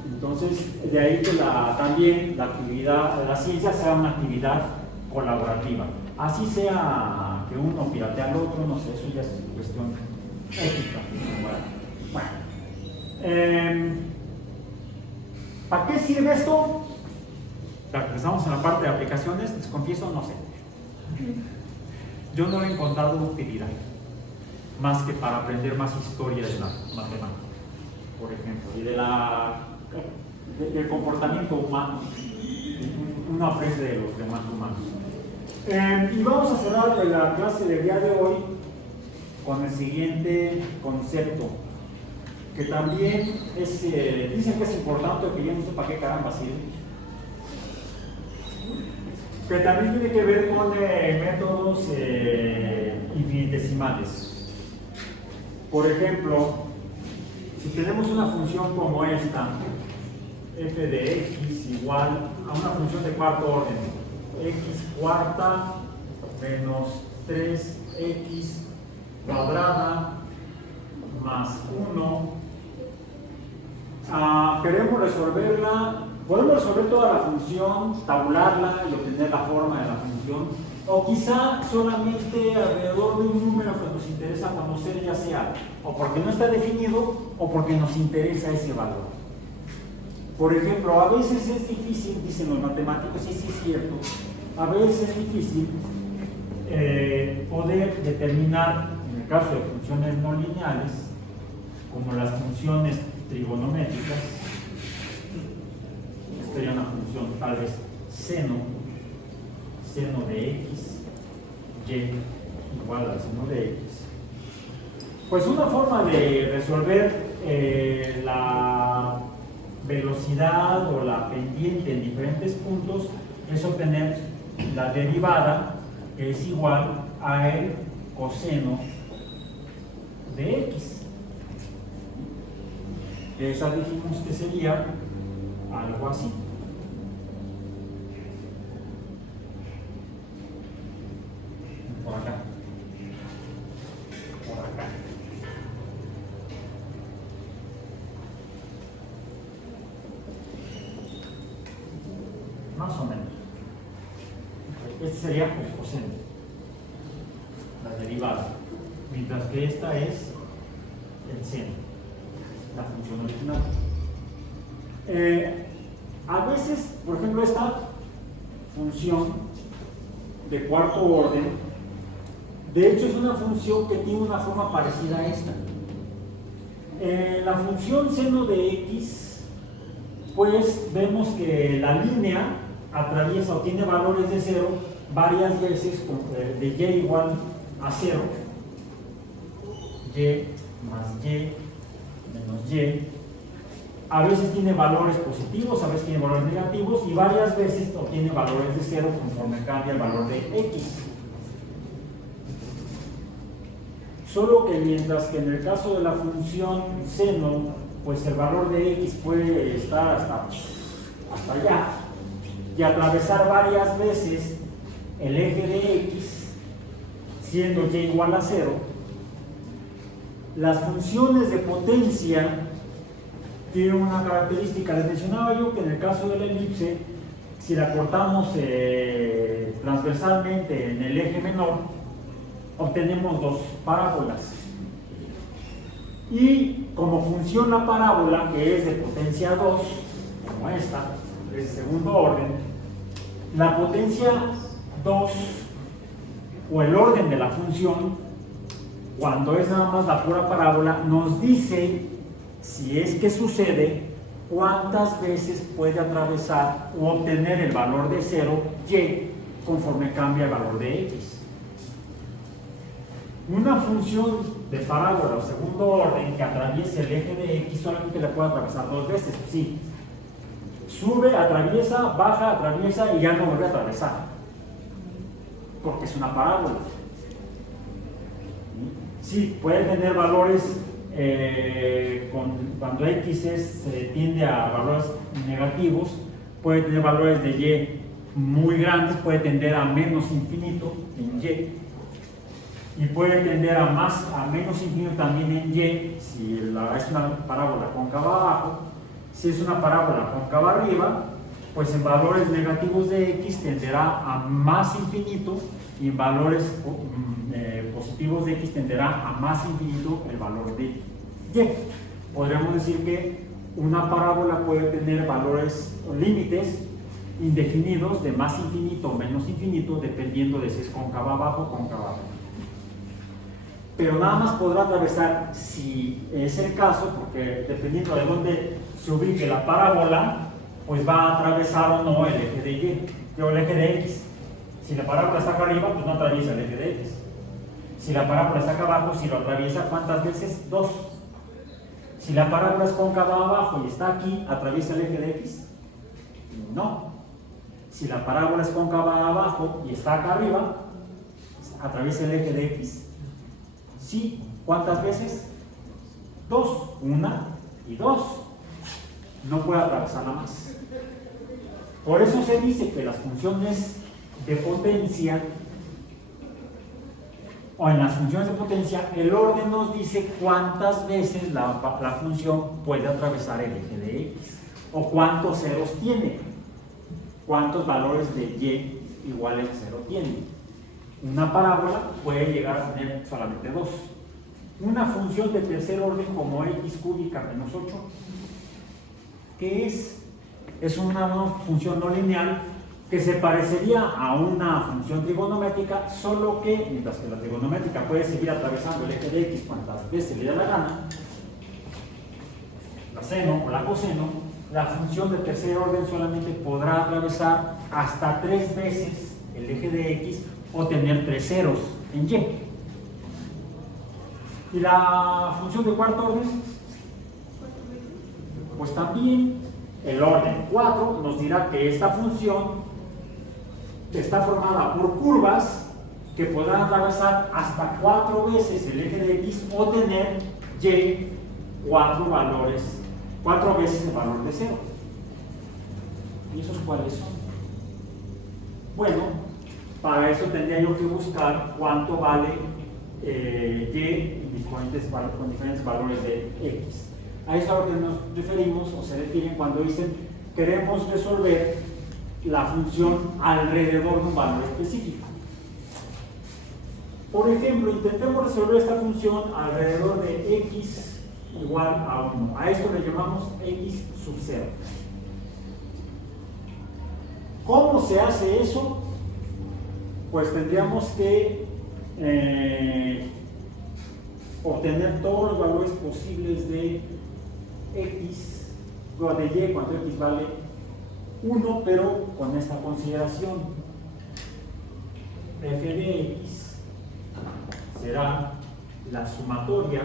Entonces, de ahí que también la actividad de la ciencia sea una actividad colaborativa. Así sea que uno piratee al otro, no sé, eso ya es cuestión ética. Bueno, ¿para qué sirve esto? Empezamos en la parte de aplicaciones, les confieso, no sé. Yo no he encontrado utilidad, más que para aprender más historia de la matemática, por ejemplo, y del comportamiento humano. Uno aprende de los demás humanos. Y vamos a cerrar la clase del día de hoy con el siguiente concepto, que también dicen que es importante, que yo no sé para qué caramba sirve, que también tiene que ver con métodos infinitesimales. Por ejemplo, si tenemos una función como esta, f de x igual a una función de cuarto orden, x cuarta menos 3x cuadrada más 1, queremos resolverla. Podemos resolver toda la función, tabularla y obtener la forma de la función, o quizá solamente alrededor de un número que nos interesa conocer, ya sea o porque no está definido o porque nos interesa ese valor. Por ejemplo, a veces es difícil, dicen los matemáticos, y sí es cierto, a veces es difícil poder determinar, en el caso de funciones no lineales, como las funciones trigonométricas, sería una función tal vez seno de x, y igual al seno de x. Pues una forma de resolver la velocidad o la pendiente en diferentes puntos es obtener la derivada, que es igual a el coseno de x. Esa dijimos que sería algo así. más o menos. Este sería el coseno, la derivada, mientras que esta es el seno, la función original. A veces, por ejemplo, esta función de cuarto orden, de hecho es una función que tiene una forma parecida a esta. La función seno de x, pues vemos que la línea atraviesa o tiene valores de 0 varias veces de y igual a 0, y más y menos y. A veces tiene valores positivos, a veces tiene valores negativos y varias veces obtiene valores de 0 conforme cambia el valor de x. Solo que mientras que en el caso de la función seno, pues el valor de x puede estar hasta allá y atravesar varias veces el eje de x, siendo y igual a 0, las funciones de potencia tienen una característica. Les mencionaba yo que en el caso de la elipse, si la cortamos transversalmente en el eje menor, obtenemos dos parábolas. Y como función la parábola, que es de potencia 2, como esta, es de segundo orden, la potencia 2, o el orden de la función, cuando es nada más la pura parábola, nos dice, si es que sucede, cuántas veces puede atravesar o obtener el valor de 0, y, conforme cambia el valor de x. Una función de parábola o segundo orden que atraviese el eje de x solamente le puede atravesar dos veces, sí. Sube, atraviesa, baja, atraviesa y ya no vuelve a atravesar, porque es una parábola. Sí, puede tener valores cuando x tiende a valores negativos, puede tener valores de y muy grandes, puede tender a menos infinito en y puede tender a menos infinito también en y, si es una parábola cóncava abajo. Si es una parábola cóncava arriba, pues en valores negativos de x tenderá a más infinito, y en valores positivos de x tenderá a más infinito el valor de y. Podríamos decir que una parábola puede tener valores o límites indefinidos de más infinito o menos infinito, dependiendo de si es cóncava abajo o cóncava arriba. Pero nada más podrá atravesar, si es el caso, porque dependiendo de dónde se ubique la parábola, pues va a atravesar o no el eje de y, o el eje de x. Si la parábola está acá arriba, pues no atraviesa el eje de x. Si la parábola está acá abajo, si lo atraviesa, ¿cuántas veces? 2. Si la parábola es cóncava abajo y está aquí, ¿atraviesa el eje de x? No. Si la parábola es cóncava abajo y está acá arriba, ¿atraviesa el eje de x? Sí. ¿Cuántas veces? 2. 1 y 2. No puede atravesarla más. Por eso se dice que las funciones de potencia, o en las funciones de potencia, el orden nos dice cuántas veces la función puede atravesar el eje de x, o cuántos ceros tiene, cuántos valores de y iguales a 0 tiene. Una parábola puede llegar a tener solamente 2. Una función de tercer orden como x cúbica menos 8, ¿qué es? Es una función no lineal que se parecería a una función trigonométrica, solo que, mientras que la trigonométrica puede seguir atravesando el eje de x cuantas veces le dé la gana, la seno o la coseno, la función de tercer orden solamente podrá atravesar hasta 3 veces el eje de x o tener 3 ceros en y. ¿Y la función de cuarto orden? Pues también el orden 4 nos dirá que esta función está formada por curvas que podrán atravesar hasta 4 veces el eje de x o tener y 4 veces el valor de 0. ¿Y esos cuáles son? Bueno, para eso tendría yo que buscar cuánto vale y con diferentes valores de x. A eso es a lo que nos referimos o se refieren cuando dicen queremos resolver la función alrededor de un valor específico. Por ejemplo, intentemos resolver esta función alrededor de x igual a 1. A esto le llamamos x sub 0. ¿Cómo se hace eso? Pues tendríamos que obtener todos los valores posibles de x, o de y cuando x vale 1, pero con esta consideración: f de x será la sumatoria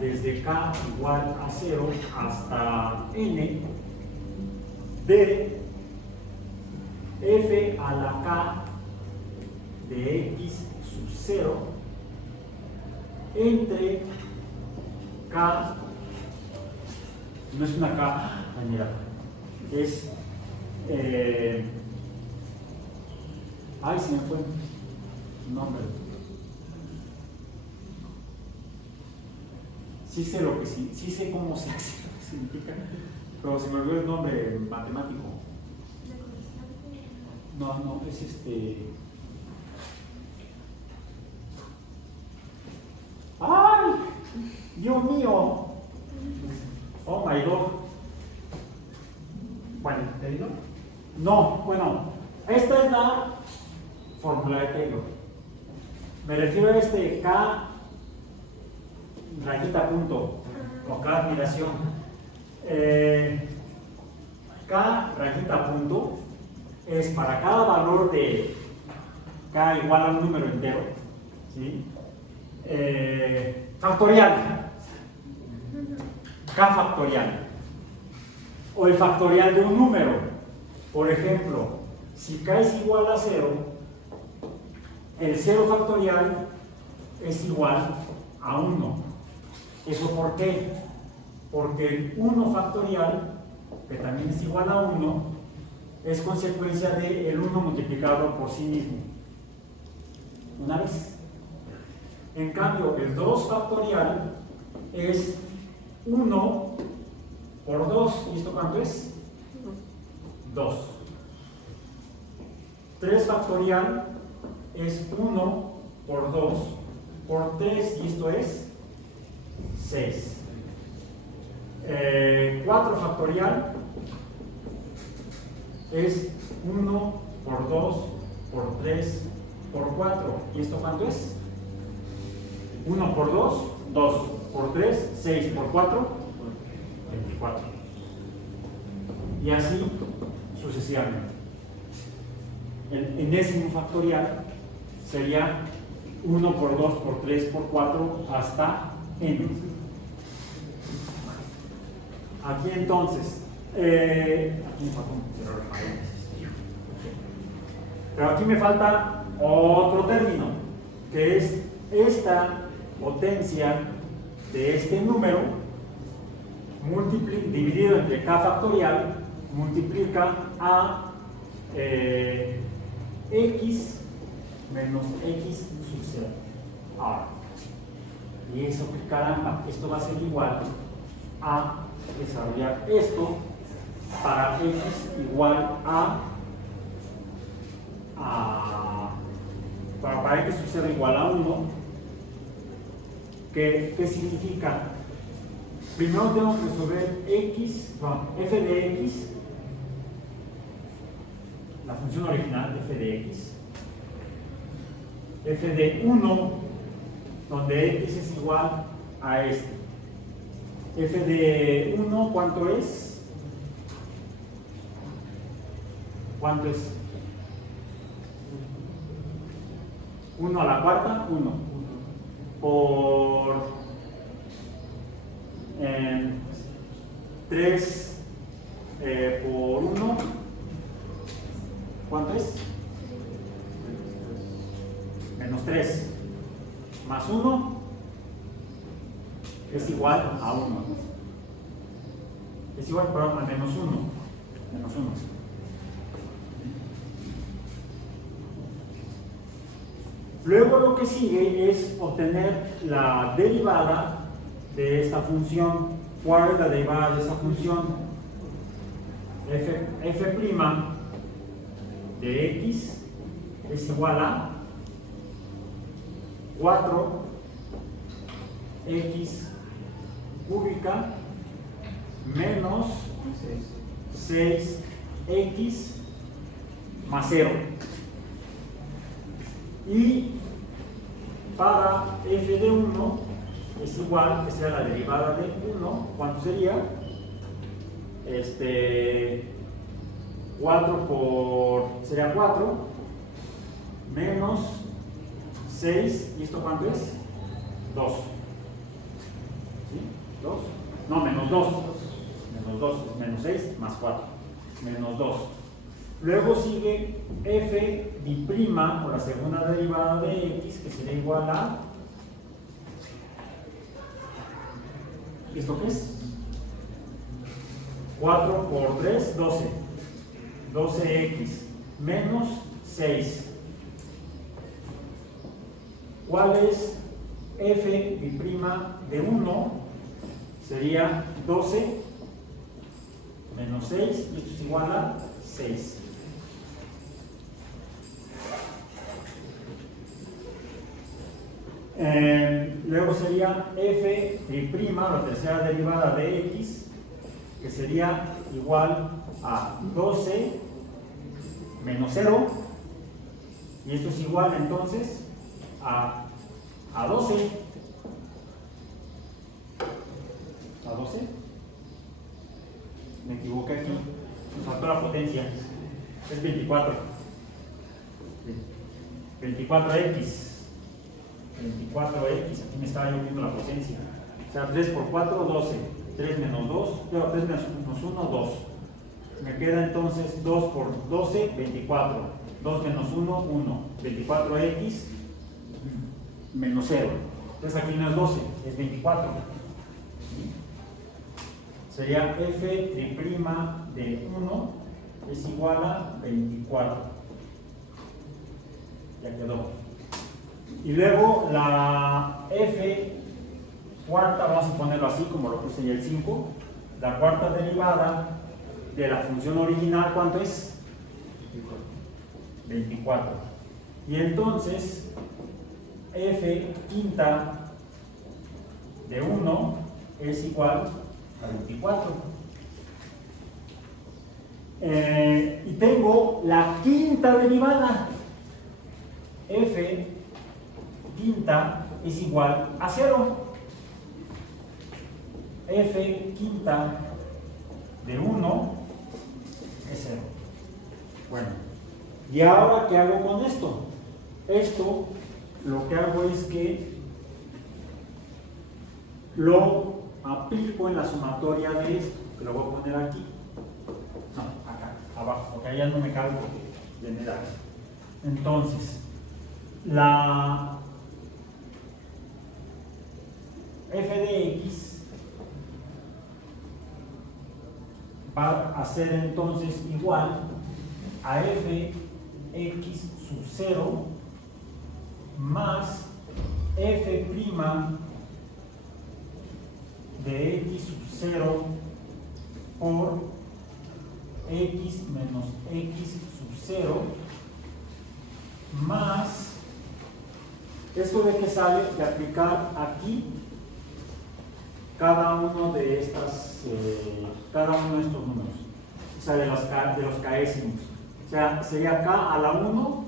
desde k igual a 0 hasta n de f a la k de x sub 0 entre k, no es una k, mira, es ay, se me fue el nombre. Sí sé lo que sí sé cómo se hace, lo que significa, pero se me olvidó el nombre matemático. No, es ¡ay! ¡Dios mío! ¡Oh my God! Bueno, ¿Taylor? No, bueno, esta es la fórmula de Taylor. Me refiero a este K rayita punto o K admiración. K rayita punto es para cada valor de K igual a un número entero, ¿sí? Factorial, K factorial, o el factorial de un número. Por ejemplo, si K es igual a 0, el 0 factorial es igual a 1. ¿Eso por qué? Porque el 1 factorial, que también es igual a 1, es consecuencia del 1 multiplicado por sí mismo. ¿Una vez? En cambio, el 2 factorial es 1 por 2. ¿Y esto cuánto es? 2. 3 factorial es 1 por 2 por 3. ¿Y esto es? 6. 4 factorial es 1 por 2 por 3 por 4. ¿Y esto cuánto es? 1 por 2, 2 por 3, 6 por 4, 24. Y así sucesivamente. El enésimo factorial sería 1 por 2 por 3 por 4 hasta n. Aquí entonces, aquí me falta un cerrar el paréntesis. Pero aquí me falta otro término, que es esta potencia de este número dividido entre k factorial multiplica a x menos x sub 0. Ahora, y eso que caramba, esto va a ser igual a desarrollar esto para x igual para x sub 0 igual a 1. ¿Qué significa? Primero tenemos que resolver f de x, la función original f de x, f de 1, donde x es igual a este. F de 1, ¿cuánto es? ¿Cuánto es? 1 a la cuarta, 1. Por 3 por 1, ¿cuánto es? Menos 3 más 1 es igual a 1. Es igual, perdón, a menos 1. Menos 1. Luego lo que sigue es obtener la derivada de esta función. ¿Cuál es la derivada de esta función? f' de x es igual a 4x cúbica menos 6x más 0. Y para f de 1 es igual, que sea la derivada de 1, ¿cuánto sería? 4 sería 4 menos 6, ¿y esto cuánto es? 2. ¿Sí? ¿2? No, menos 2. Menos 2 es menos 6 más 4. Menos 2. Luego sigue f bi'prima, o la segunda derivada de x, que sería igual a... ¿Esto qué es? 4 por 3, 12. 12x menos 6. ¿Cuál es f bi'prima de 1? Sería 12 menos 6, y esto es igual a 6. Luego sería f bi'prima, la tercera derivada de x, que sería igual a 12 menos 0, y esto es igual entonces a 12. ¿A 12? Me equivoqué aquí, me faltó la potencia, es 24. 24x. 24x, aquí me estaba yo viendo la potencia. O sea, 3 por 4, 12. 3 menos 2, 3 menos 1, 2. Me queda entonces 2 por 12, 24. 2 menos 1, 1. 24x menos 0. Entonces aquí no es 12, es 24. Sería f triprima de 1 es igual a 24. Ya quedó. Y luego la f cuarta, vamos a ponerlo así como lo puse en el 5, la cuarta derivada de la función original, ¿cuánto es? 24. Y entonces f quinta de 1 es igual a 24. Y tengo la quinta derivada, f quinta es igual a 0. F quinta de 1 es 0. Bueno, ¿y ahora qué hago con esto? Esto lo que hago es que lo aplico en la sumatoria de esto, que lo voy a poner aquí. No, acá, abajo, porque allá no me cabe porque viene da. Entonces, la f de x va a ser entonces igual a f x sub 0 más f' de x sub 0 por x menos x sub 0 más, ¿esto de qué sale? De aplicar aquí cada uno de estos números, o sea, de los k'ésimos. O sea, sería k a la 1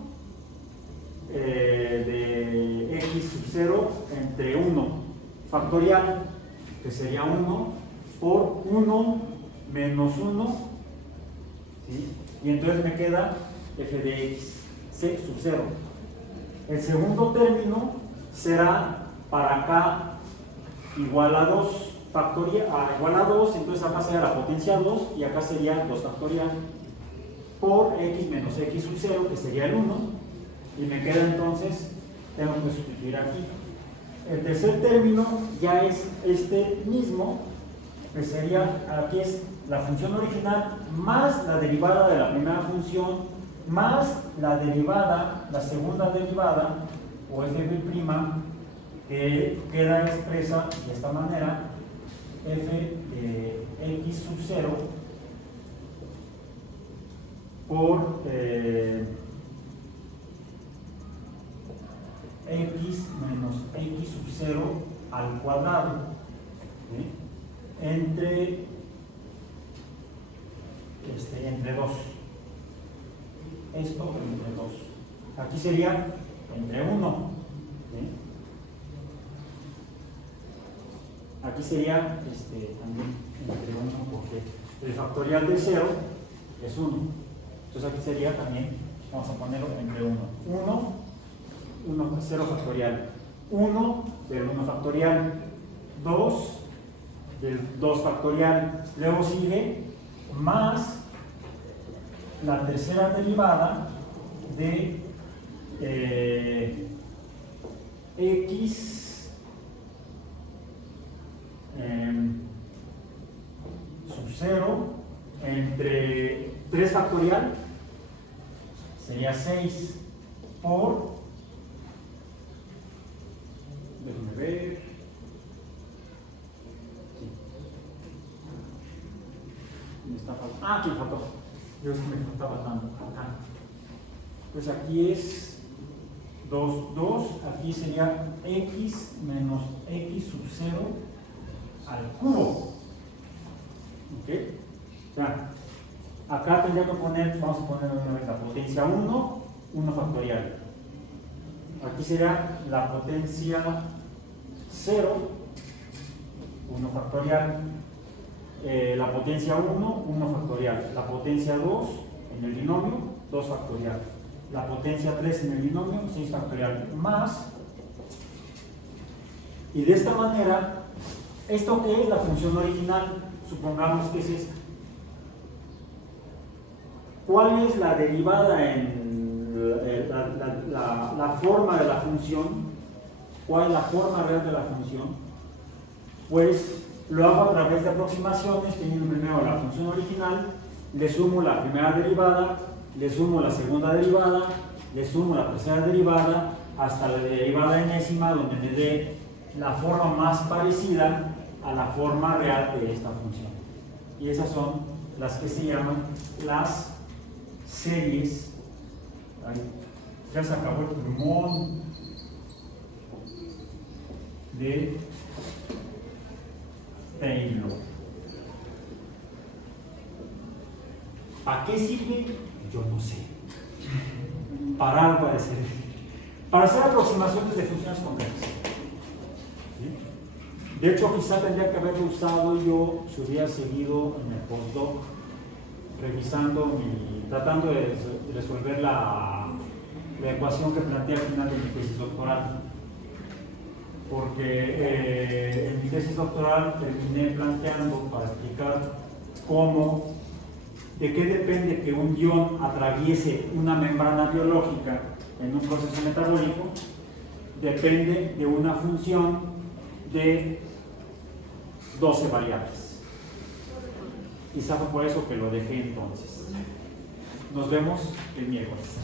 de x sub 0 entre 1 factorial, que sería 1 por 1 menos 1, ¿sí? Y entonces me queda f de x c sub 0. El segundo término será para k igual a 2 factorial, igual a 2, entonces acá sería la potencia 2 y acá sería 2 factorial por x menos x sub 0, que sería el 1, y me queda entonces, tengo que sustituir aquí. El tercer término ya es este mismo, que sería, aquí es la función original más la derivada de la primera función más la derivada, la segunda derivada, o f', que queda expresa de esta manera: f de x sub 0 por x menos x sub 0 al cuadrado, ¿sí? entre 2. Esto entre 2. Aquí sería entre 1. ¿Sí? Aquí sería también entre 1 porque el factorial de 0 es 1. Entonces aquí sería también, vamos a ponerlo entre 1. 0 factorial. 1 del 1 factorial. 2 del 2 factorial. Luego sigue más la tercera derivada de x sub 0 entre 3 factorial sería 6 por, déjenme ver, me está faltando, aquí me faltó, yo es que me faltaba tanto, acá. Pues aquí es 2, aquí sería x menos x sub 0 al cubo. ¿Ok? O sea, acá tendría que poner, vamos a poner una vez la potencia 1 factorial. Aquí será la potencia 0, 1 factorial. La potencia 1 factorial. La potencia 2 en el binomio, 2 factorial. La potencia 3 en el binomio, 6 factorial. Más. Y de esta manera, ¿esto qué es? La función original. Supongamos que es esta. ¿Cuál es la derivada en la forma de la función? ¿Cuál es la forma real de la función? Pues lo hago a través de aproximaciones, teniendo primero la función original, le sumo la primera derivada, le sumo la segunda derivada, le sumo la tercera derivada, hasta la derivada enésima, donde me dé la forma más parecida a la forma real de esta función. Y esas son las que se llaman las series. Ay, ya se acabó el pulmón de Taylor. ¿Para qué sirve? Yo no sé. Para algo de servir. Para hacer aproximaciones de funciones complejas. ¿Sí? De hecho, quizá tendría que haberlo usado yo si hubiera seguido en el postdoc, revisando tratando de resolver la ecuación que planteé al final de mi tesis doctoral. Porque en mi tesis doctoral terminé planteando para explicar cómo, de qué depende que un ion atraviese una membrana biológica en un proceso metabólico. Depende de una función de 12 variables. Quizá fue por eso que lo dejé entonces. Nos vemos el miércoles.